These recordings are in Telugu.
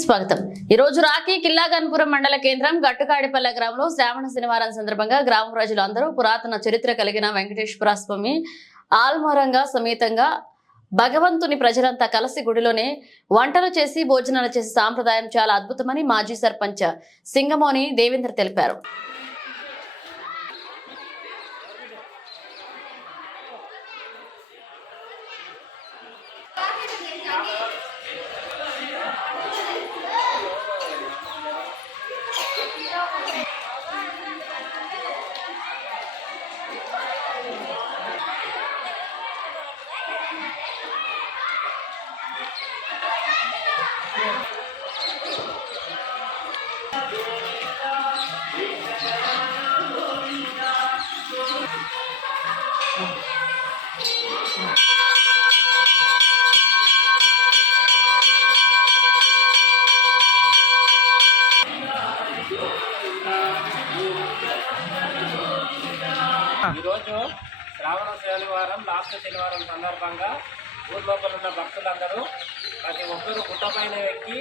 స్వాగతం। ఈ రోజు రాఖీ కిల్లా గన్పురం మండల కేంద్రం గట్టుకాడిపల్లె గ్రామంలో శ్రావణ శనివారం సందర్భంగా గ్రామ ప్రజలందరూ పురాతన చరిత్ర కలిగిన వెంకటేశ్వర స్వామి ఆల్మరంగా సమేతంగా భగవంతుని ప్రజలంతా కలిసి గుడిలోనే వంటలు చేసి భోజనాలు చేసే సాంప్రదాయం చాలా అద్భుతమని మాజీ సర్పంచ్ సింగమోని దేవేంద్ర తెలిపారు। ఈరోజు శ్రావణ శనివారం లాస్ట్ శనివారం సందర్భంగా ఊర్లోపల ఉన్న భక్తులందరూ ప్రతి ఒక్కరూ గుట్టపైన ఎక్కి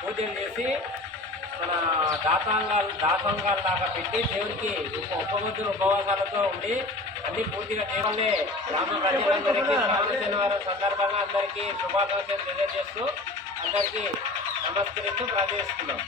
పూజలు చేసి మన దాతంగాలు లాగా పెట్టి దేవుడికి ఉపబుద్ధులు ఉపవాసాలతో ఉండి అన్ని పూర్తిగా దేవుడే గ్రామ ప్రజలందరికీ శ్రావణ శనివారం సందర్భంగా అందరికీ శుభాకాంక్షలు తెలియజేస్తూ అందరికీ నమస్కరిస్తూ ప్రార్థిస్తున్నాం।